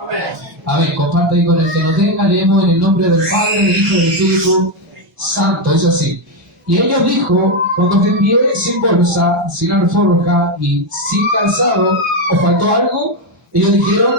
Amén. Comparte ahí con el que no tenga. Leemos en el nombre del Padre, del Hijo y del Espíritu Santo. Es así. Y ellos dijo, cuando te envié sin bolsa, sin alforja y sin calzado, ¿os faltó algo? Ellos dijeron,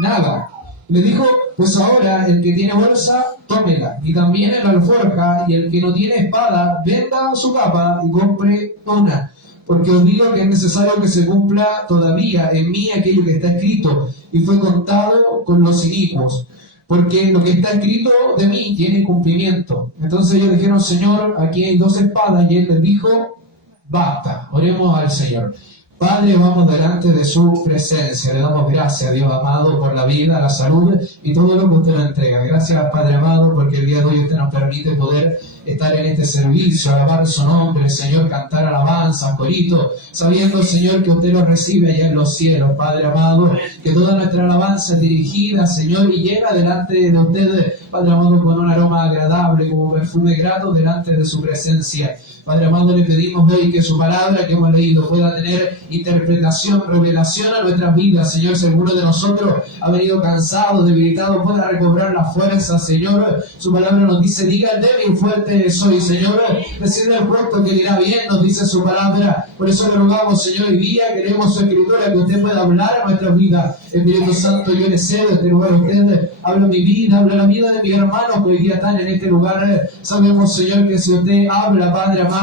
nada. Le dijo, pues ahora el que tiene bolsa, tómela, y también el alforja, y el que no tiene espada, venda su capa y compre una. Porque os digo que es necesario que se cumpla todavía en mí aquello que está escrito, y fue contado con los inicuos. Porque lo que está escrito de mí tiene cumplimiento. Entonces ellos dijeron, Señor, aquí hay 2 espadas, y él les dijo, basta. Oremos al Señor. Padre, vamos delante de su presencia. Le damos gracias, Dios amado, por la vida, la salud y todo lo que usted nos entrega. Gracias, Padre amado, porque el día de hoy usted nos permite poder estar en este servicio, alabar su nombre, Señor, cantar alabanzas, coritos, sabiendo, Señor, que usted nos recibe allá en los cielos, Padre amado, que toda nuestra alabanza es dirigida, Señor, y llega delante de usted, Padre amado, con un aroma agradable, como perfume grato delante de su presencia. Padre amado, le pedimos hoy que su palabra que hemos leído pueda tener interpretación, revelación a nuestras vidas. Señor, si alguno de nosotros ha venido cansado, debilitado, pueda recobrar la fuerza, Señor. Su palabra nos dice, diga el débil, fuerte soy, Señor. Decirle al puesto que le irá bien, nos dice su palabra. Por eso le rogamos, Señor, hoy día queremos su escritura, que usted pueda hablar a nuestras vidas. Espíritu Santo, yo deseo este lugar, usted habla mi vida, habla la vida de mis hermanos que hoy día están en este lugar. Sabemos, Señor, que si usted habla, Padre amado,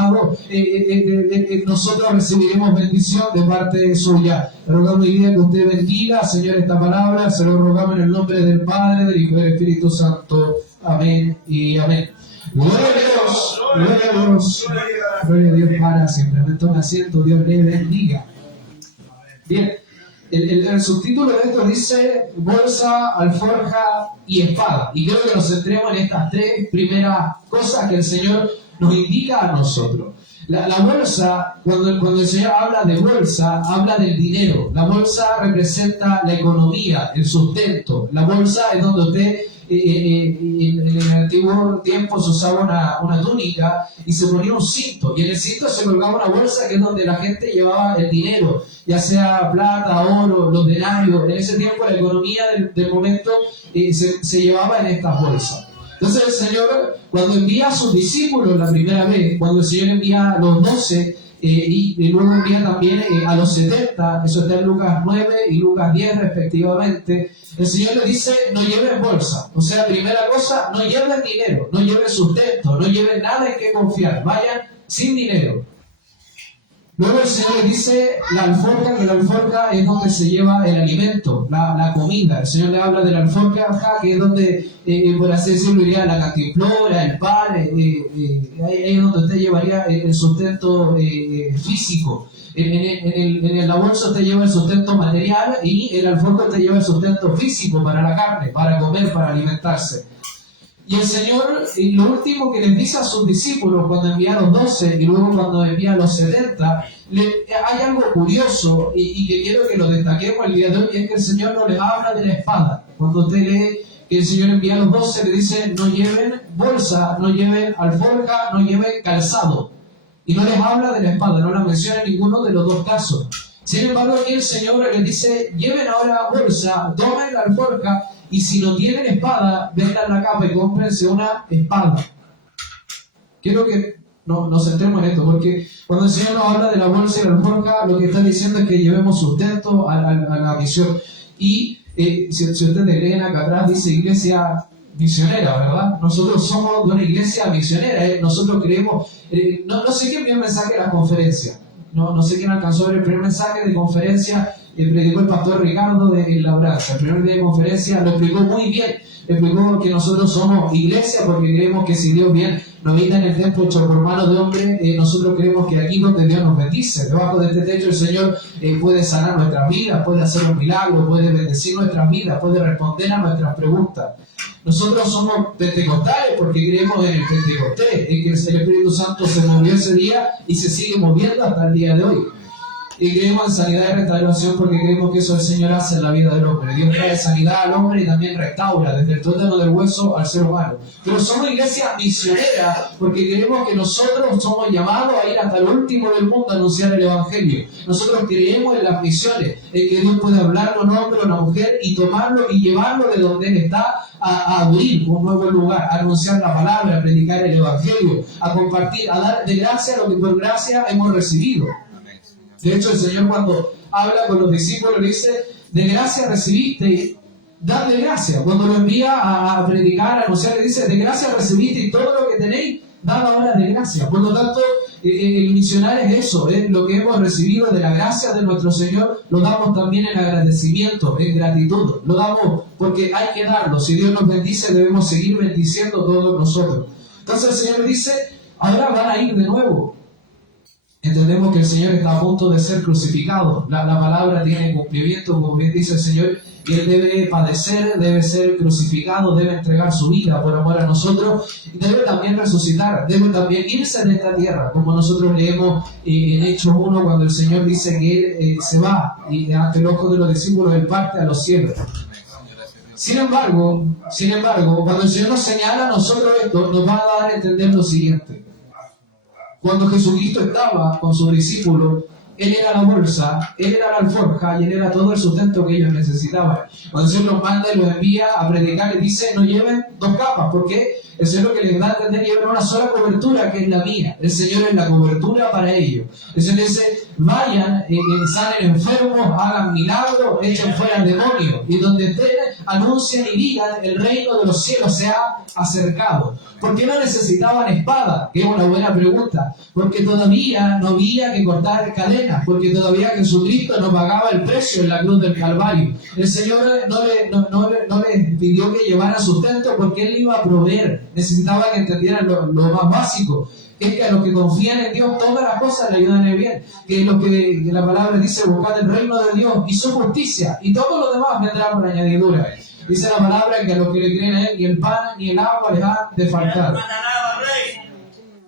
nosotros recibiremos bendición de parte suya. Le rogamos hoy día que usted bendiga, Señor, esta palabra. Se lo rogamos en el nombre del Padre, del Hijo y del Espíritu Santo. Amén y amén. Gloria a Dios, gloria a Dios, gloria a Dios para siempre. Tome asiento, Dios le bendiga. Bien, el subtítulo de esto dice bolsa, alforja y espada. Y creo que nos centremos en estas 3 primeras cosas que el Señor nos indica a nosotros. La bolsa, cuando el Señor habla de bolsa, habla del dinero. La bolsa representa la economía, el sustento. La bolsa es donde usted, en el antiguo tiempo se usaba una túnica y se ponía un cinto. Y en el cinto se colgaba una bolsa que es donde la gente llevaba el dinero, ya sea plata, oro, los denarios. En ese tiempo la economía del momento se llevaba en estas bolsas. Entonces el Señor, cuando envía a sus discípulos la primera vez, cuando el Señor envía a los 12 y luego envía también a los 70, eso está en Lucas 9 y Lucas 10 respectivamente, el Señor le dice, no lleven bolsa. O sea, primera cosa, no lleven dinero, no lleven sustento, no lleven nada en que confiar, vayan sin dinero. Luego el Señor le dice la alforja, que la alforja es donde se lleva el alimento, la comida. El Señor le habla de la alforja, que es donde, por así decirlo, iría la cantimplora, el pan, ahí es donde usted llevaría el sustento físico. En la bolsa usted lleva el sustento material y en la alforja usted lleva el sustento físico para la carne, para comer, para alimentarse. Y el Señor, lo último que les dice a sus discípulos cuando envía a los 12 y luego cuando envía a los 70, hay algo curioso y que quiero que lo destaquemos el día de hoy, y es que el Señor no les habla de la espada. Cuando usted lee que el Señor envía a los 12, le dice, no lleven bolsa, no lleven alforja, no lleven calzado. Y no les habla de la espada, no la menciona en ninguno de los 2 casos. Sin embargo, aquí el Señor les dice, lleven ahora bolsa, tomen la alforja, y si no tienen espada, vendan la capa y cómprense una espada. Quiero que nos centremos en esto, porque cuando el Señor nos habla de la bolsa y la alforja, lo que está diciendo es que llevemos sustento a la misión. Y si ustedes leen acá atrás, dice iglesia misionera, ¿verdad? Nosotros somos de una iglesia misionera, nosotros creemos, no sé quién vio el mensaje de la conferencia, no sé quién alcanzó a ver el primer mensaje de conferencia. Predicó el pastor Ricardo de Labranza. El primer día de conferencia lo explicó muy bien. Explicó que nosotros somos iglesia porque creemos que si Dios bien nos habita en el templo hecho por mano de hombre, nosotros creemos que aquí donde Dios nos bendice, debajo de este techo el Señor puede sanar nuestras vidas, puede hacer un milagro, puede bendecir nuestras vidas, puede responder a nuestras preguntas. Nosotros somos pentecostales porque creemos en el Pentecostés, en que el Espíritu Santo se movió ese día y se sigue moviendo hasta el día de hoy. y creemos en sanidad y restauración porque creemos que eso el Señor hace en la vida del hombre. Dios trae sanidad al hombre y también restaura desde el tuétano del hueso al ser humano. Pero somos iglesia misionera porque creemos que nosotros somos llamados a ir hasta el último del mundo a anunciar el Evangelio. Nosotros creemos en las misiones, en que Dios puede hablarle a un hombre o una mujer y tomarlo y llevarlo de donde él está a abrir un nuevo lugar, a anunciar la palabra, a predicar el Evangelio, a compartir, a dar de gracia lo que por gracia hemos recibido. De hecho, el Señor cuando habla con los discípulos le dice, de gracia recibiste, dadle gracia. Cuando lo envía a predicar, a anunciar, le dice, de gracia recibiste y todo lo que tenéis, dad ahora de gracia. Por lo tanto, el misionar es eso, lo que hemos recibido de la gracia de nuestro Señor, lo damos también en agradecimiento, en gratitud. Lo damos porque hay que darlo. Si Dios nos bendice, debemos seguir bendiciendo todos nosotros. Entonces el Señor dice, ahora van a ir de nuevo. Entendemos que el Señor está a punto de ser crucificado. La palabra tiene cumplimiento, como bien dice el Señor, y Él debe padecer, debe ser crucificado, debe entregar su vida por amor a nosotros, y debe también resucitar, debe también irse de esta tierra, como nosotros leemos en Hechos 1, cuando el Señor dice que Él se va, y ante el ojo de los discípulos Él parte a los cielos. Sin embargo, cuando el Señor nos señala a nosotros esto, nos va a dar a entender lo siguiente. Cuando Jesucristo estaba con sus discípulos, Él era la bolsa, Él era la alforja y Él era todo el sustento que ellos necesitaban. Cuando el Señor los manda y los envía a predicar, les dice, no lleven dos capas, porque el Señor lo que les da a entender es llevar una sola cobertura, que es la mía. El Señor es la cobertura para ellos. El Señor dice, vayan, sanen enfermos, hagan milagros, echen fuera demonios, y donde estén, anuncien y digan, el reino de los cielos se ha acercado. ¿Por qué no necesitaban espada? Que es una buena pregunta. Porque todavía no había que cortar cadenas, porque todavía Jesucristo no pagaba el precio en la cruz del Calvario. El Señor no les pidió que llevaran sustento porque Él iba a proveer. Necesitaba que entendieran lo más básico. Es que a los que confían en Dios todas las cosas le ayudan a ir bien. Que lo que la palabra dice, buscad el reino de Dios y su justicia, y todo lo demás vendrá por añadidura. Dice la palabra que a los que le creen a Él, ni el pan ni el agua les ha de faltar.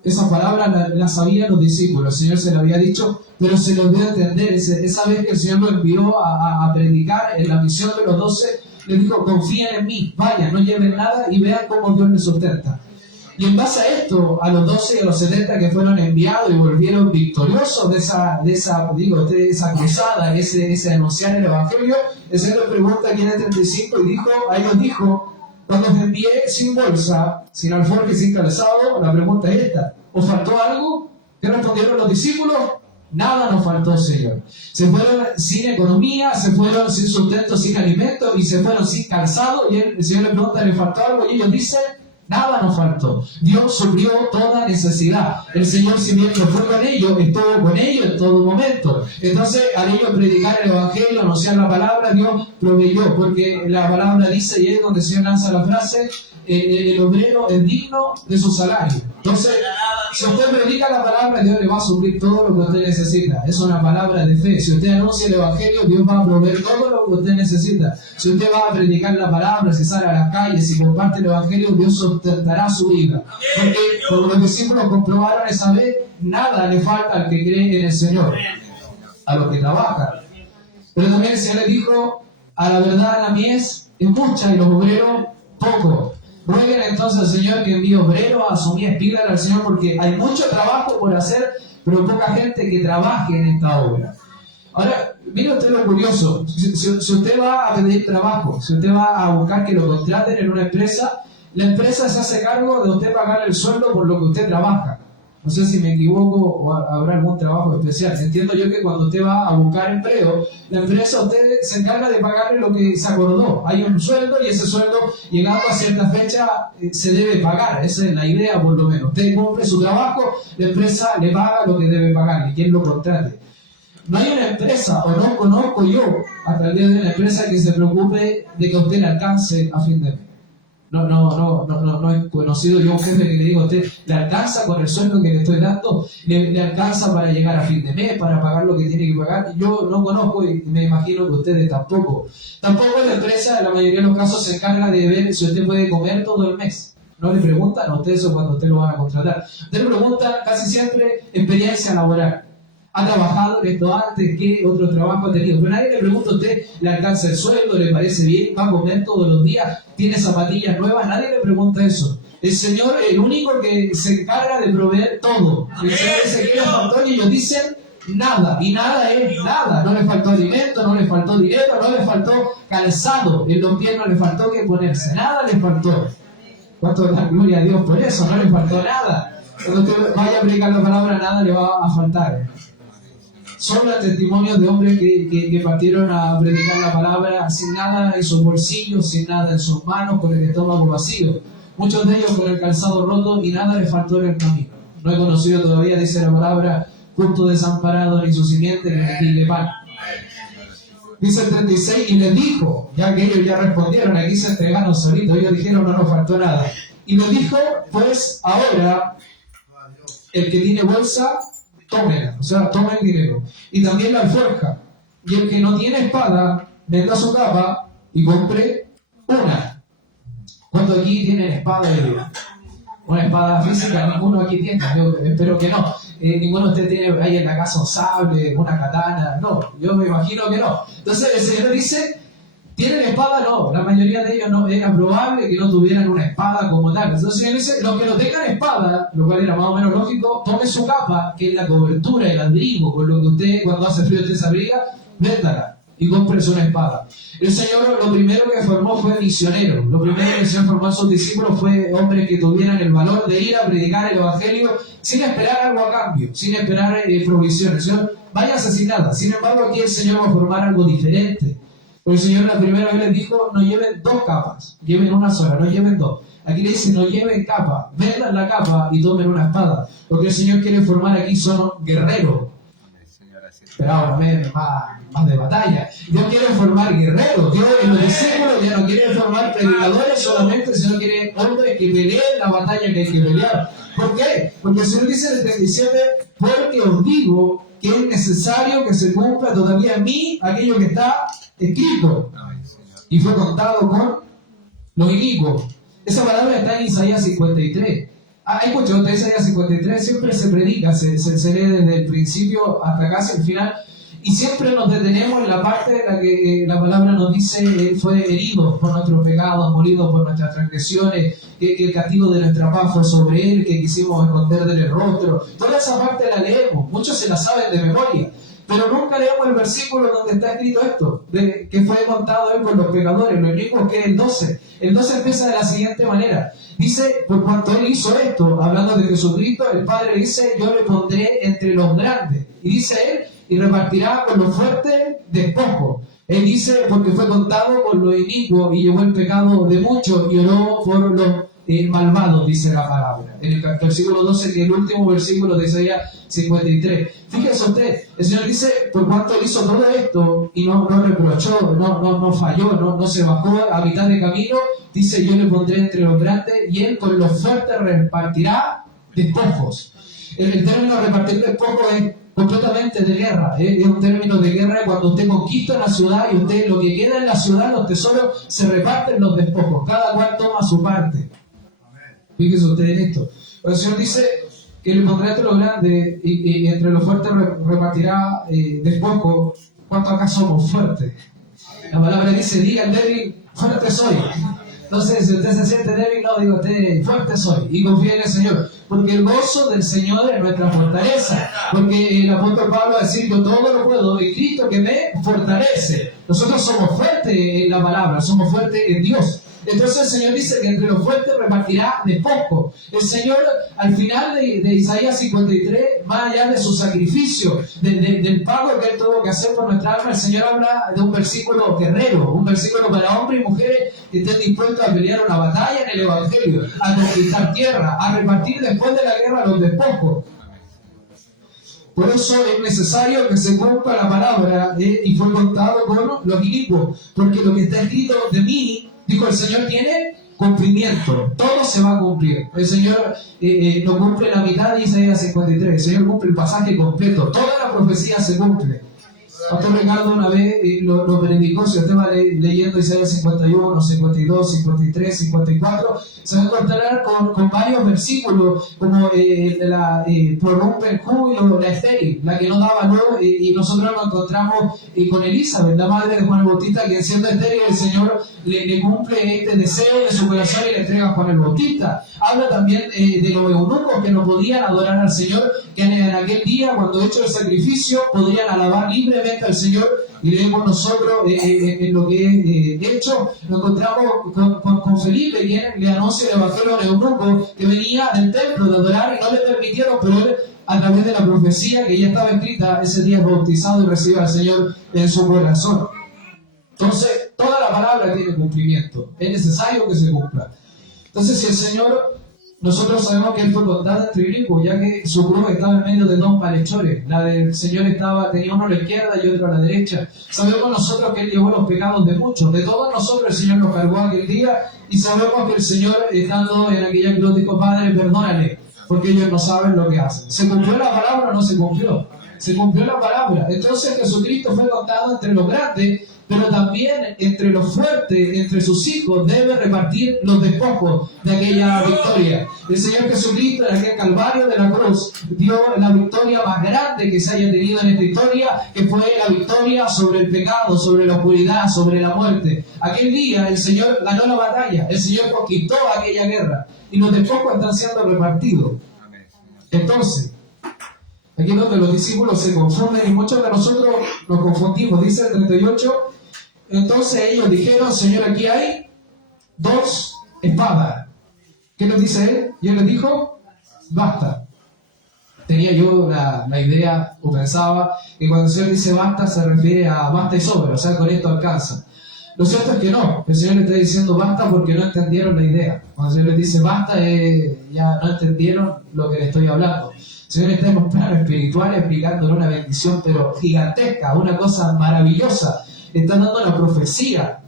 Esa palabra la sabían los discípulos, el Señor se la había dicho, pero se los dio a entender. Esa vez que el Señor los envió a predicar en la misión de los 12, les dijo, confíen en mí, vayan, no lleven nada y vean cómo Dios les sustenta. Y en base a esto, a los 12 y a los 70 que fueron enviados y volvieron victoriosos de esa cruzada, ese anunciar el Evangelio, el Señor les pregunta aquí en el 35 y a ellos dijo, cuando os envié sin bolsa, sin alforja y sin calzado, la pregunta es esta, ¿os faltó algo? ¿Qué respondieron los discípulos? Nada nos faltó, Señor. Se fueron sin economía, se fueron sin sustento, sin alimento, y se fueron sin calzado, y el Señor les pregunta, ¿les faltó algo? Y ellos dicen, nada nos faltó. Dios suplió toda necesidad. El Señor, si bien no fue con ellos, estuvo con ellos en todo momento. Entonces, al ellos predicar el Evangelio, anunciar la palabra, Dios proveyó, porque la palabra dice, y es donde el Señor lanza la frase, el obrero es digno de su salario. Entonces, si usted predica la palabra, Dios le va a suplir todo lo que usted necesita. Es una palabra de fe. Si usted anuncia el Evangelio, Dios va a proveer todo lo que usted necesita. Si usted va a predicar la palabra, si sale a las calles y comparte el Evangelio, Dios sustentará su vida. Porque como los discípulos comprobaron esa vez, nada le falta al que cree en el Señor, a los que trabajan. Pero también el Señor le dijo, a la verdad la mies es mucha y los obreros pocos. Rueguen entonces al Señor que envíe obreros a su mies, pídanle al Señor porque hay mucho trabajo por hacer, pero poca gente que trabaje en esta obra. Ahora, mire usted lo curioso, si usted va a pedir trabajo, si usted va a buscar que lo contraten en una empresa, la empresa se hace cargo de usted pagar el sueldo por lo que usted trabaja. No sé si me equivoco o habrá algún trabajo especial. Entiendo yo que cuando usted va a buscar empleo, la empresa usted se encarga de pagarle lo que se acordó. Hay un sueldo y ese sueldo, llegando a cierta fecha, se debe pagar. Esa es la idea, por lo menos. Usted cumple su trabajo, la empresa le paga lo que debe pagar y quien lo contrate. No hay una empresa, o no conozco yo, hasta el día de una empresa que se preocupe de que a usted le alcance a fin de mes. No he conocido yo un jefe que le diga a usted, le alcanza con el sueldo que le estoy dando, le alcanza para llegar a fin de mes, para pagar lo que tiene que pagar. Yo no conozco y me imagino que ustedes tampoco. Tampoco la empresa, en la mayoría de los casos, se encarga de ver si usted puede comer todo el mes. No le preguntan a usted eso cuando usted lo van a contratar. Usted le pregunta casi siempre experiencia laboral. ¿Ha trabajado en esto antes? ¿Qué otro trabajo ha tenido? Pero nadie le pregunta a usted, ¿le alcanza el sueldo? ¿Le parece bien? ¿Va a comer todos los días? ¿Tiene zapatillas nuevas? Nadie le pregunta eso. El Señor es el único que se encarga de proveer todo. El Señor dice que le faltó y ellos dicen nada. Y nada es nada. No le faltó alimento, no le faltó dinero, no le faltó calzado. En los pies no le faltó que ponerse. Nada le faltó. ¿Cuánto da gloria a Dios por eso? No le faltó nada. Cuando usted vaya a predicar la palabra, nada le va a faltar. Son los testimonios de hombres que partieron a predicar la palabra sin nada en sus bolsillos, sin nada en sus manos, con el estómago vacío. Muchos de ellos con el calzado roto y nada les faltó en el camino. No he conocido todavía, dice la palabra, justo desamparado ni su simiente ni de pan. Dice el 36, y les dijo, ya que ellos ya respondieron, aquí se entregaron solitos, ellos dijeron no nos faltó nada. Y les dijo, pues ahora, el que tiene bolsa, tómela, o sea, toma el dinero. Y también la alforja. Y el que no tiene espada, venda su capa y compre una. ¿Cuántos aquí tienen espada? Una espada física, ninguno aquí tiene, yo espero que no. Ninguno de ustedes tiene ahí en la casa un sable, una katana, no, yo me imagino que no. Entonces el Señor dice, ¿tienen espada? No, la mayoría de ellos no, era probable que no tuvieran una espada como tal. Entonces el Señor dice, los que no tengan espada, lo cual era más o menos lógico, tome su capa, que es la cobertura, el abrigo, con lo que usted cuando hace frío usted se abriga, véndala y cómprese una espada. El Señor lo primero que formó fue misioneros. Lo primero que el Señor formó a sus discípulos fue hombres que tuvieran el valor de ir a predicar el Evangelio sin esperar algo a cambio, sin esperar provisiones. El Señor, váyase sin nada. Sin embargo, aquí el Señor va a formar algo diferente. Porque el Señor la primera vez les dijo, no lleven dos capas, lleven una sola, no lleven dos. Aquí le dice, no lleven capa, vendan la capa y tomen una espada. Lo que el Señor quiere formar aquí son guerreros. Pero ahora más de batalla. Dios quiere formar guerreros. Dios en los discípulos ya no quiere formar predicadores solamente, sino quiere hombres que peleen la batalla que hay que pelear. ¿Por qué? Porque el Señor dice en el 37, porque os digo que es necesario que se cumpla todavía en mí aquello que está escrito. Y fue contado con los inicuos. Esa palabra está en Isaías 53. Hay muchos de Isaías 53, siempre se predica, se lee desde el principio hasta casi el final, y siempre nos detenemos en la parte en la que la palabra nos dice, Él fue herido por nuestros pecados, molido por nuestras transgresiones, que el castigo de nuestra paz fue sobre Él, que quisimos esconder del rostro. Toda esa parte la leemos, muchos se la saben de memoria, pero nunca leemos el versículo donde está escrito esto, que fue contado Él por los pecadores, lo único que es el 12. El 12 empieza de la siguiente manera. Dice, por cuanto Él hizo esto, hablando de Jesucristo, el Padre dice, yo le pondré entre los grandes. Y dice Él, y repartirá con los fuertes despojo. Él dice, porque fue contado con los inicuos y llevó el pecado de muchos y oró por los malvados, dice la palabra. En el versículo 12, que es el último versículo de Isaías 53. Fíjese usted, el Señor dice, por cuanto Él hizo todo esto y no reprochó, no falló, no se bajó a mitad de camino, dice, yo le pondré entre los grandes y Él con los fuertes repartirá despojos. El término repartir despojos es completamente de guerra, es un término de guerra cuando usted conquista una ciudad y usted lo que queda en la ciudad, los tesoros, se reparten los despojos, cada cual toma su parte. Fíjese usted en esto. El Señor dice que le pondrá entre los grandes y entre los fuertes repartirá despojos. ¿Cuánto acá somos fuertes? La palabra dice, diga el débil, fuerte soy. Entonces, si usted se siente débil, no, digo usted, fuerte soy. Y confía en el Señor. Porque el gozo del Señor es nuestra fortaleza. Porque el apóstol Pablo va a decir, yo todo lo puedo en Cristo que me fortalece. Nosotros somos fuertes en la palabra, somos fuertes en Dios. Entonces el Señor dice que entre los fuertes repartirá despojo. El Señor, al final de Isaías 53, más allá de su sacrificio, del pago que Él tuvo que hacer por nuestra alma, el Señor habla de un versículo guerrero, un versículo para hombres y mujeres que estén dispuestos a pelear una batalla en el Evangelio, a conquistar tierra, a repartir después de la guerra los despojos. Por eso es necesario que se cumpla la palabra y fue contado con los inicuos, porque lo que está escrito de mí, dijo el Señor, tiene cumplimiento. Todo se va a cumplir. El Señor no cumple la mitad de Isaías 53. El Señor cumple el pasaje completo. Toda la profecía se cumple. Pastor Ricardo una vez lo predicó. Si usted va leyendo Isaías 51, 52, 53, 54, se va a encontrar con varios versículos como prorrumpe el júbilo, la estéril, la que no daba luz, y nosotros nos encontramos con Elizabeth, la madre de Juan el Bautista, que siendo estéril el Señor le cumple este deseo de su corazón y le entrega a Juan el Bautista. Habla también de los eunucos que no podían adorar al Señor, que en aquel día, cuando hecho el sacrificio, podrían alabar libremente al Señor. Y leemos nosotros en lo que es hecho, nos encontramos con Felipe, quien le anuncia el evangelio a un eunuco que venía del templo de adorar y no le permitieron, pero él, a través de la profecía que ya estaba escrita, ese día es bautizado y recibe al Señor en su corazón. Entonces, toda la palabra tiene cumplimiento, es necesario que se cumpla. Entonces, si el Señor, nosotros sabemos que Él fue contado entre inicuos, ya que su cruz estaba en medio de dos malhechores. La del Señor tenía uno a la izquierda y otro a la derecha. Sabemos nosotros que Él llevó los pecados de muchos. De todos nosotros el Señor nos cargó aquel día, y sabemos que el Señor, estando en aquella cruz, dijo: Padre, perdónale, porque ellos no saben lo que hacen. ¿Se cumplió la palabra o no se cumplió? Se cumplió la palabra. Entonces Jesucristo fue contado entre los grandes, pero también entre los fuertes, entre sus hijos, debe repartir los despojos de aquella victoria. El Señor Jesucristo, en aquel Calvario de la cruz, dio la victoria más grande que se haya tenido en esta historia, que fue la victoria sobre el pecado, sobre la oscuridad, sobre la muerte. Aquel día el Señor ganó la batalla, el Señor conquistó aquella guerra, y los despojos están siendo repartidos. Entonces, aquí es donde los discípulos se confunden, y muchos de nosotros nos confundimos. Dice el 38, entonces ellos dijeron: Señor, aquí hay dos espadas. ¿Qué nos dice él? Y él les dijo: basta. Tenía yo la idea, o pensaba, que cuando el Señor dice basta, se refiere a basta y sobra, o sea, con esto alcanza. Lo cierto es que no. El Señor le está diciendo basta porque no entendieron la idea. Cuando el Señor les dice basta, ya no entendieron lo que le estoy hablando. El Señor está en un plano espiritual explicándole una bendición, pero gigantesca, una cosa maravillosa. Está dando una profecía.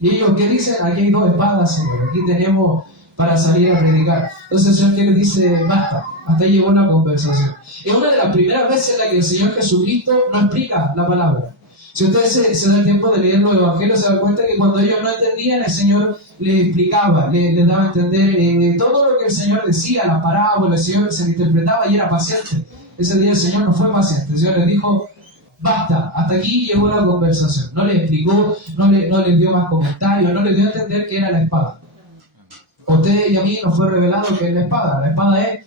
Y ellos, ¿qué dicen? Aquí hay dos espadas, Señor. Aquí tenemos para salir a predicar. Entonces el Señor, ¿qué les dice? Basta. Hasta ahí llegó la conversación. Es una de las primeras veces en la que el Señor Jesucristo no explica la palabra. Si ustedes se da el tiempo de leer los evangelios, se dan cuenta que cuando ellos no entendían, el Señor les explicaba, les daba a entender todo lo que el Señor decía, las parábolas, el Señor se le interpretaba y era paciente. Ese día el Señor no fue paciente. El Señor les dijo: basta, hasta aquí llegó la conversación. No les explicó, no les dio más comentarios, no les dio a entender que era la espada. A ustedes y a mí nos fue revelado que es la espada. La espada es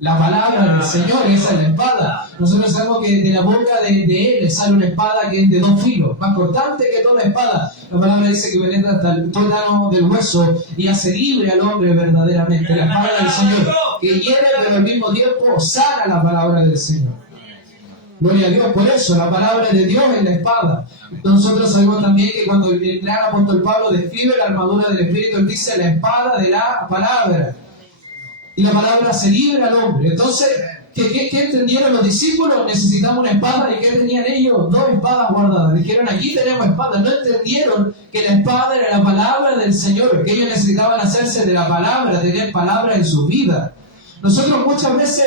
la palabra del Señor, esa es la espada. Nosotros sabemos que de la boca de Él sale una espada que es de dos filos, más cortante que toda espada. La palabra dice que penetra hasta el tuétano del hueso y hace libre al hombre verdaderamente. La espada del Señor, que hiere, pero al mismo tiempo sana la palabra del Señor. Gloria a Dios. Por eso la palabra de Dios es la espada. Nosotros sabemos también que cuando el gran apóstol Pablo describe la armadura del Espíritu, él dice la espada de la palabra. Y la palabra se libra al hombre. Entonces, ¿qué entendieron los discípulos? Necesitamos una espada. ¿Y qué tenían ellos? Dos espadas guardadas. Dijeron: aquí tenemos espadas. No entendieron que la espada era la palabra del Señor, que ellos necesitaban hacerse de la palabra, tener palabra en su vida. Nosotros muchas veces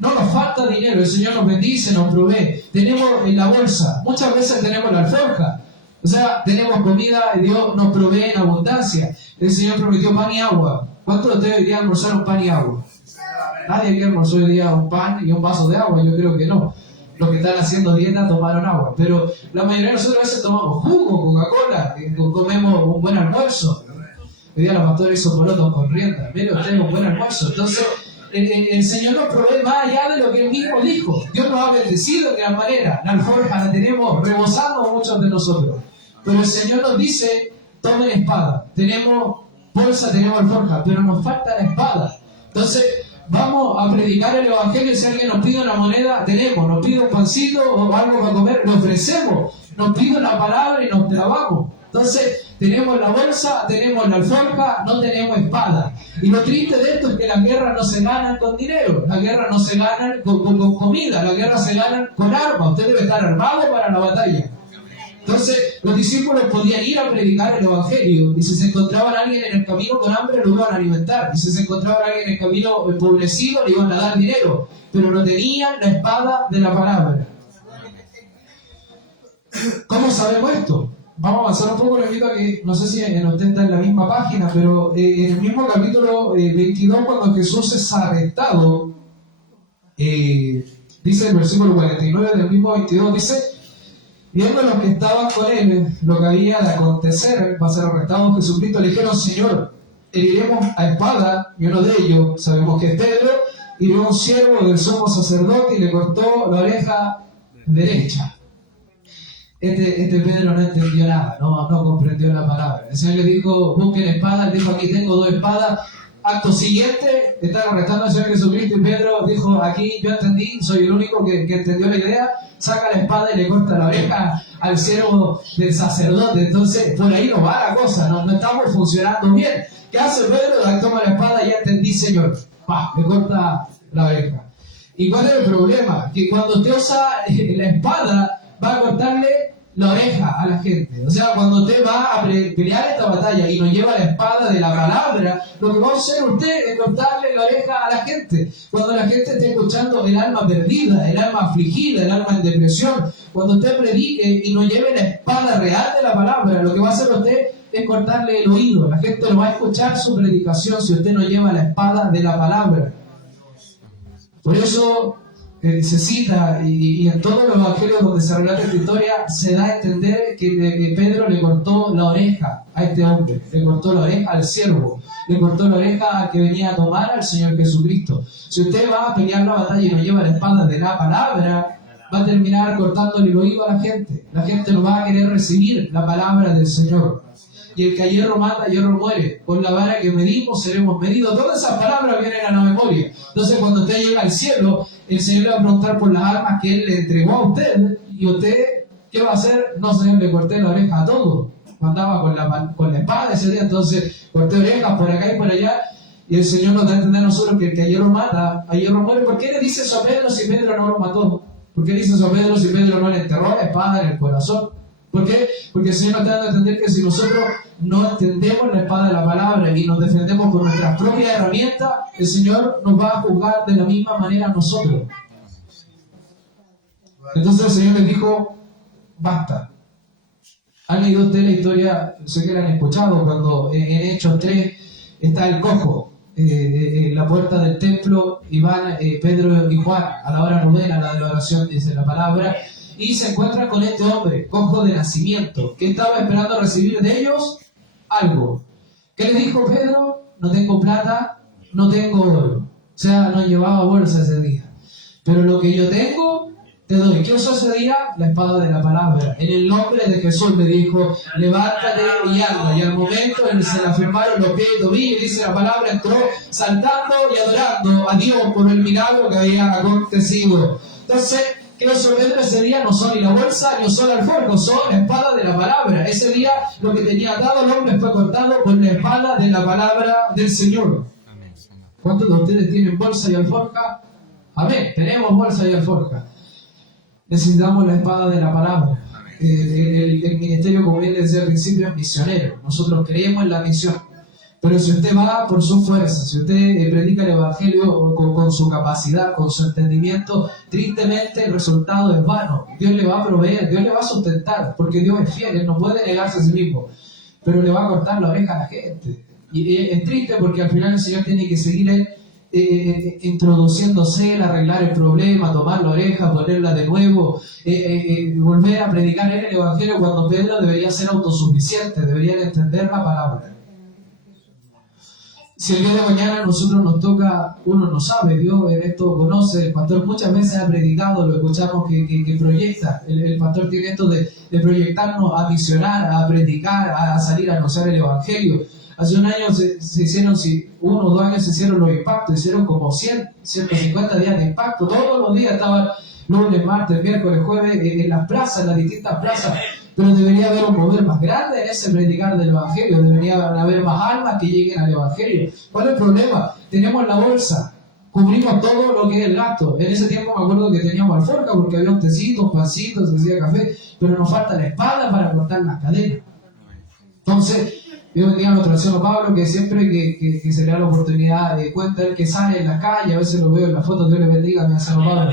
no nos falta dinero, el Señor nos bendice, nos provee. Tenemos en la bolsa, muchas veces tenemos la alforja. O sea, tenemos comida y Dios nos provee en abundancia. El Señor prometió pan y agua. ¿Cuántos de ustedes hoy día almorzaron un pan y agua? Nadie aquí almorzó hoy día un pan y un vaso de agua, yo creo que no. Los que están haciendo dieta tomaron agua, pero la mayoría de nosotros a veces tomamos jugo, Coca-Cola, comemos un buen almuerzo. Hoy día la pastora hizo porotos con rienda. Mire, ustedes un buen almuerzo. Entonces, el Señor nos provee más allá de lo que Él mismo dijo. Dios nos ha bendecido de gran manera. La alforja la tenemos rebosando muchos de nosotros. Pero el Señor nos dice: tomen espada. Tenemos bolsa, tenemos alforja, pero nos falta la espada. Entonces, vamos a predicar el Evangelio. Si alguien nos pide una moneda, tenemos. Nos pide un pancito o algo para comer, lo ofrecemos. Nos pide la palabra y nos trabamos. Entonces, tenemos la bolsa, tenemos la alforja, no tenemos espada. Y lo triste de esto es que las guerras no se ganan con dinero, las guerras no se ganan con comida, las guerras se ganan con armas. Usted debe estar armado para la batalla. Entonces, los discípulos podían ir a predicar el Evangelio, y si se encontraban a alguien en el camino con hambre, lo iban a alimentar. Y si se encontraban a alguien en el camino empobrecido, le iban a dar dinero. Pero no tenían la espada de la palabra. ¿Cómo sabemos esto? Vamos a avanzar un poco, le invito a que, no sé si usted está en la misma página, pero en el mismo capítulo 22, cuando Jesús es arrestado, dice el versículo 49 del mismo 22, dice: viendo los que estaban con él lo que había de acontecer, va a ser arrestado Jesucristo, le dijeron: Señor, heriremos a espada, y uno de ellos, sabemos que es Pedro, hirió a un siervo del sumo sacerdote y le cortó la oreja derecha. Este Pedro no entendió nada, no comprendió la palabra. El Señor le dijo: busquen espada, él dijo: aquí tengo 2 espadas. Acto siguiente, están arrestando al Señor Jesucristo y Pedro dijo: aquí yo entendí, soy el único que entendió la idea. Saca la espada y le corta la oreja al siervo del sacerdote. Entonces, por ahí no va la cosa, no estamos funcionando bien. ¿Qué hace Pedro? Toma la espada: ya entendí, Señor. Le corta la oreja. ¿Y cuál es el problema? Que cuando usted usa la espada, va a cortarle la oreja a la gente. O sea, cuando usted va a pelear esta batalla y nos lleva la espada de la palabra, lo que va a hacer usted es cortarle la oreja a la gente. Cuando la gente esté escuchando el alma perdida, el alma afligida, el alma en depresión, cuando usted predique y nos lleve la espada real de la palabra, lo que va a hacer usted es cortarle el oído. La gente no va a escuchar su predicación si usted no lleva la espada de la palabra. Por eso se cita, y en todos los evangelios donde se relata esta historia, se da a entender que Pedro le cortó la oreja a este hombre, le cortó la oreja al siervo, le cortó la oreja al que venía a tomar al Señor Jesucristo. Si usted va a pelear la batalla y no lleva la espada de la palabra, va a terminar cortándole el oído a la gente. La gente no va a querer recibir la palabra del Señor. Y el que a hierro mata, a hierro muere. Con la vara que medimos, seremos medidos. Todas esas palabras vienen a la memoria. Entonces, cuando usted llega al cielo, el Señor le va a preguntar por las armas que Él le entregó a usted. Y usted, ¿qué va a hacer? No, Señor, le corté la oreja a todos. Andaba con la espada ese día, entonces corté orejas por acá y por allá. Y el Señor nos da a entender a nosotros que el que a hierro mata, a hierro muere. ¿Por qué le dice eso a Pedro si Pedro no lo mató? ¿Por qué le dice eso a Pedro si Pedro no le enterró la espada en el corazón? ¿Por qué? Porque el Señor nos está dando a entender que si nosotros no entendemos la espada de la palabra y nos defendemos con nuestras propias herramientas, el Señor nos va a juzgar de la misma manera a nosotros. Entonces el Señor les dijo: basta. ¿Han leído ustedes la historia? Sé que la han escuchado, cuando en Hechos 3 está el cojo en la puerta del templo, y van Pedro y Juan a la hora novena, a la de la oración, dice la palabra, y se encuentran con este hombre, cojo de nacimiento, que estaba esperando recibir de ellos algo. ¿Qué le dijo Pedro? No tengo plata, no tengo oro. O sea, no llevaba bolsa ese día. Pero lo que yo tengo, te doy. ¿Qué usó ese día? La espada de la palabra. En el nombre de Jesús le dijo: levántate y anda. Y al momento se le afirmaron los pies y tobillos, y dice la palabra, entró saltando y adorando a Dios por el milagro que había acontecido. Entonces, que los Pedro ese día no son ni la bolsa ni usó el alforja, usó la espada de la palabra. Ese día lo que tenía atado el hombre fue cortado por la espada de la palabra del Señor. ¿Cuántos de ustedes tienen bolsa y alforja? Amén, tenemos bolsa y alforja. Necesitamos la espada de la palabra. El ministerio, como bien les decía al principio, es misionero. Nosotros creemos en la misión. Pero si usted va por su fuerza, si usted predica el Evangelio con su capacidad, con su entendimiento, tristemente el resultado es vano. Dios le va a proveer, Dios le va a sustentar, porque Dios es fiel, Él no puede negarse a sí mismo, pero le va a cortar la oreja a la gente. Y es triste porque al final el Señor tiene que seguir introduciéndose, arreglar el problema, tomar la oreja, ponerla de nuevo, volver a predicar el Evangelio, cuando Pedro debería ser autosuficiente, debería entender la palabra. Si el día de mañana a nosotros nos toca, uno no sabe, Dios en esto conoce, el pastor muchas veces ha predicado, lo escuchamos que proyecta, el pastor tiene esto de proyectarnos a misionar, a predicar, a salir a anunciar el Evangelio. Hace un año se hicieron, 1 o 2 años se hicieron los impactos, hicieron como 150 días de impacto, todos los días estaban lunes, martes, miércoles, jueves, en las plazas, en las distintas plazas. Pero debería haber un mover más grande en ese predicar del Evangelio, debería haber más almas que lleguen al Evangelio. ¿Cuál es el problema? Tenemos la bolsa, cubrimos todo lo que es el gasto. En ese tiempo me acuerdo que teníamos alforja porque había un tecito, un pancito, se hacía café, pero nos falta la espada para cortar las cadenas. Entonces, yo bendiga a nuestro anciano Pablo, que siempre que se le da la oportunidad, cuenta él que sale en la calle, a veces lo veo en la foto, Dios le bendiga a mi anciano Pablo.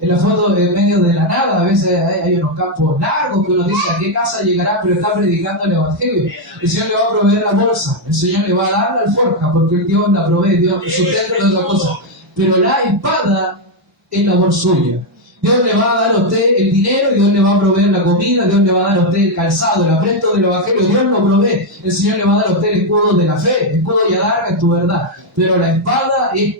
en la foto en medio de la nada. A veces hay unos campos largos que uno dice a qué casa llegará, pero está predicando el Evangelio. El Señor le va a proveer la bolsa, el Señor le va a dar la alforja, porque Dios la provee, Dios sustenta todas las cosas. Pero la espada es labor suya. Dios le va a dar a usted el dinero, Dios le va a proveer la comida, Dios le va a dar a usted el calzado, el apresto del Evangelio, Dios lo provee. El Señor le va a dar a usted el escudo de la fe, el escudo y adarga en tu verdad. Pero la espada es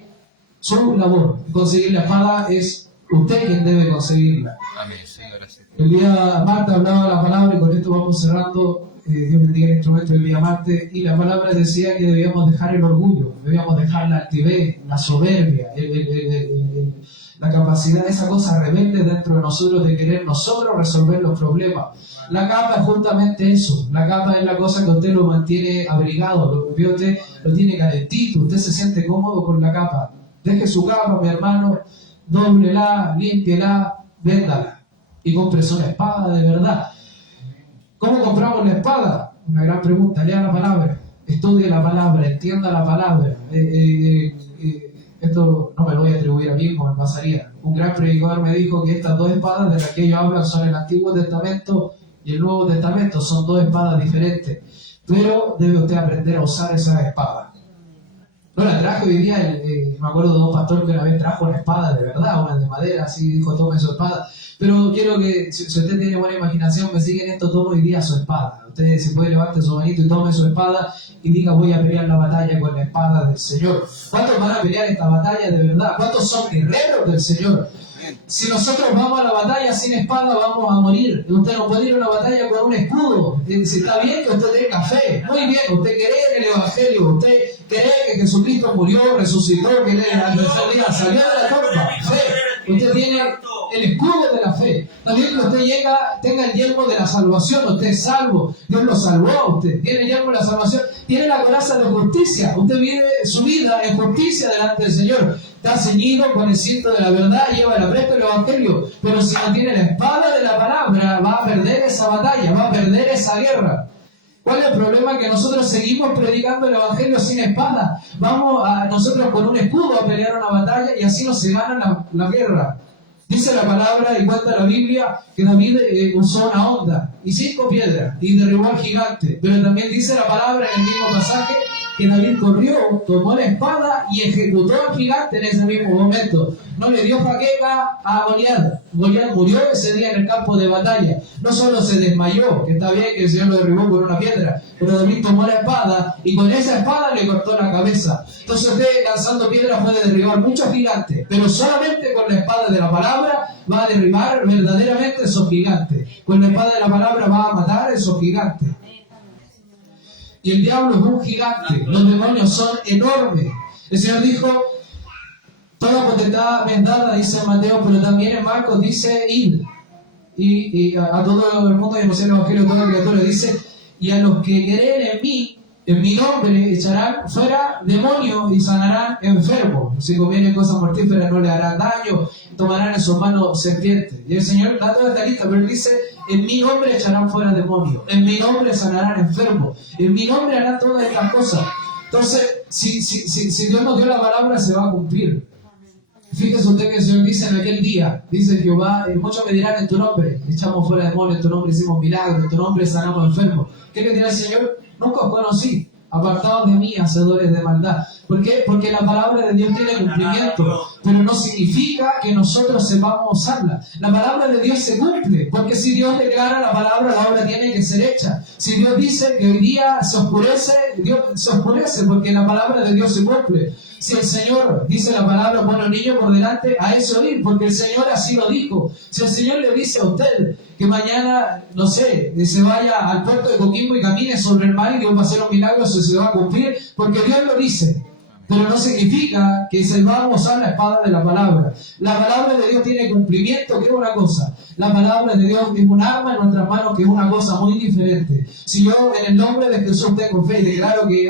su labor. Conseguir la espada es usted quien debe conseguirla. Amén, Señor, gracias. El día martes hablaba la palabra, y con esto vamos cerrando. Dios bendiga el instrumento del día martes. Y la palabra decía que debíamos dejar el orgullo, debíamos dejar la altivez, la soberbia, la capacidad, esa cosa rebelde dentro de nosotros de querer nosotros resolver los problemas. La capa es justamente eso. La capa es la cosa que usted lo mantiene abrigado, usted lo tiene calentito, usted se siente cómodo con la capa. Deje su capa, mi hermano, dóblela, límpiela, véndala y cómprese una espada de verdad. ¿Cómo compramos la espada? Una gran pregunta. Lea la palabra, estudie la palabra, entienda la palabra. Esto no me lo voy a atribuir a mí, como me pasaría. Un gran predicador me dijo que estas dos espadas de las que ellos hablan son el Antiguo Testamento y el Nuevo Testamento. Son dos espadas diferentes. Pero debe usted aprender a usar esas espadas. No la traje hoy día, me acuerdo de un pastor que una vez trajo una espada de verdad, una de madera, así dijo, tome su espada. Pero quiero que, si usted tiene buena imaginación, me sigue en esto, tome hoy día su espada. Usted se puede levantar su manito y tome su espada y diga, voy a pelear la batalla con la espada del Señor. ¿Cuántos van a pelear esta batalla de verdad? ¿Cuántos son guerreros del Señor? Si nosotros vamos a la batalla sin espada, vamos a morir. Usted no puede ir a una batalla con un escudo. Si está bien que usted tenga fe, muy bien, usted cree en el Evangelio, usted cree que Jesucristo murió, resucitó, que al tercer día salió de la tumba, fe. Usted tiene el escudo de la fe. También que usted tenga el yelmo de la salvación, usted es salvo, Dios lo salvó a usted, tiene el yelmo de la salvación, tiene la coraza de justicia, usted vive su vida en justicia delante del Señor. Está ceñido con el cinto de la verdad, lleva el apresto del Evangelio, pero si no tiene la espada de la palabra, va a perder esa batalla, va a perder esa guerra. ¿Cuál es el problema? Que nosotros seguimos predicando el Evangelio sin espada. Vamos nosotros con un escudo a pelear una batalla y así no se gana la guerra. Dice la palabra y cuenta la Biblia que David usó una honda y 5 piedras y derribó al gigante. Pero también dice la palabra en el mismo pasaje que David corrió, tomó la espada y ejecutó al gigante en ese mismo momento. No le dio jaqueca a Goliat. Goliat murió ese día en el campo de batalla. No solo se desmayó, que está bien que el Señor lo derribó con una piedra, pero David tomó la espada y con esa espada le cortó la cabeza. Entonces usted lanzando piedras puede derribar muchos gigantes, pero solamente con la espada de la palabra va a derribar verdaderamente esos gigantes. Con la espada de la palabra va a matar esos gigantes. Y el diablo es un gigante, los demonios son enormes. El Señor dijo, toda potestad me es dada, dice Mateo, pero también en Marcos dice, id. Y a todo el mundo y anunciar el Evangelio a toda criatura, dice, y a los que creen en mi nombre, echarán fuera demonios y sanarán enfermos. Si comieren cosas mortíferas no le harán daño, tomarán en sus manos serpientes. Y el Señor da toda esta lista, pero Él dice, en mi nombre echarán fuera demonios, en mi nombre sanarán enfermos, en mi nombre harán todas estas cosas. Entonces, si Dios nos dio la palabra, se va a cumplir. Fíjese usted que el Señor dice en aquel día, dice Jehová, muchos me dirán en tu nombre, echamos fuera demonios, en tu nombre hicimos milagros, en tu nombre sanamos enfermos. ¿Qué le dirá el Señor? Nunca os conocí, apartados de mí, hacedores de maldad. ¿Por qué? Porque la palabra de Dios tiene cumplimiento, pero no significa que nosotros sepamos usarla. La palabra de Dios se cumple, porque si Dios declara la palabra, la obra tiene que ser hecha. Si Dios dice que hoy día se oscurece, Dios se oscurece, porque la palabra de Dios se cumple. Si el Señor dice la palabra, pone al niño por delante, a eso ir, porque el Señor así lo dijo. Si el Señor le dice a usted que mañana, no sé, se vaya al puerto de Coquimbo y camine sobre el mar y Dios va a hacer un milagro, eso se va a cumplir, porque Dios lo dice. Pero no significa que se va a usar la espada de la palabra. La palabra de Dios tiene cumplimiento, que es una cosa. La palabra de Dios es un arma en nuestras manos, que es una cosa muy diferente. Si yo en el nombre de Jesús tengo fe y declaro que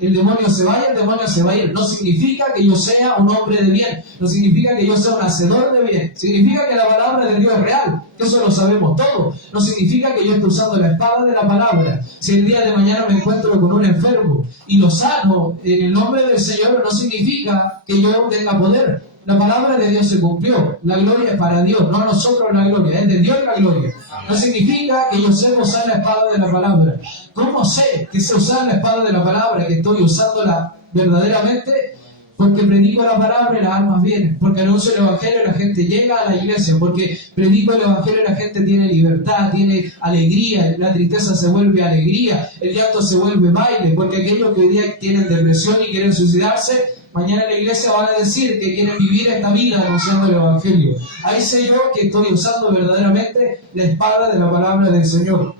el demonio se vaya, el demonio se va a ir. No significa que yo sea un hombre de bien. No significa que yo sea un hacedor de bien. Significa que la palabra de Dios es real. Eso lo sabemos todos. No significa que yo esté usando la espada de la palabra. Si el día de mañana me encuentro con un enfermo y lo sano en el nombre del Señor, no significa que yo tenga poder. La palabra de Dios se cumplió. La gloria es para Dios, no a nosotros la gloria, es de Dios la gloria. No significa que yo sé usar la espada de la palabra. ¿Cómo sé que sé usar la espada de la palabra, que estoy usándola verdaderamente? Porque predico la palabra y las almas vienen. Porque anuncio el evangelio y la gente llega a la iglesia. Porque predico el evangelio y la gente tiene libertad, tiene alegría. La tristeza se vuelve alegría, el llanto se vuelve baile. Porque aquellos que hoy día tienen depresión y quieren suicidarse, mañana en la iglesia van a decir que quieren vivir esta vida anunciando el evangelio. Ahí sé yo que estoy usando verdaderamente la espada de la palabra del Señor.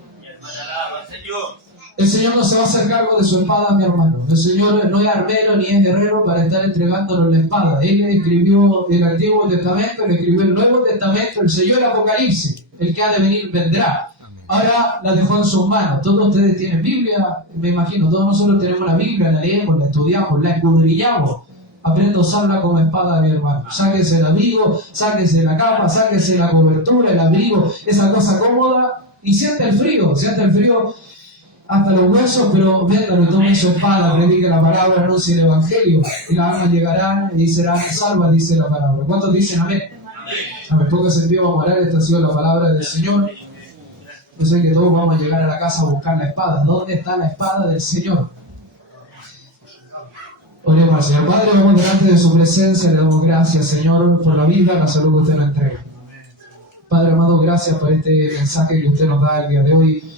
El Señor no se va a hacer cargo de su espada, mi hermano. El Señor no es armero ni es guerrero para estar entregándonos la espada. Él escribió el Antiguo Testamento, él escribió el Nuevo Testamento, el selló el Apocalipsis. El que ha de venir vendrá. Ahora la dejó en sus manos. Todos ustedes tienen Biblia, me imagino. Todos nosotros tenemos la Biblia, la leemos, la estudiamos, la escudriñamos. Aprenda a usarla como espada, mi hermano. Sáquese el abrigo, sáquese la capa, sáquese la cobertura, el abrigo, esa cosa cómoda, y siente el frío hasta los huesos, pero véndalo y tome su espada, predique la palabra, anuncie el evangelio, y las almas llegarán y serán salvas, dice la palabra. ¿Cuántos dicen amén? Amén. Poco sentido vamos a orar, esta ha sido la palabra del Señor. Yo sé que todos vamos a llegar a la casa a buscar la espada. ¿Dónde está la espada del Señor? Oremos al Señor. Padre, vamos delante de su presencia, le damos gracias, Señor, por la vida, la salud que usted nos entrega. Padre amado, gracias por este mensaje que usted nos da el día de hoy.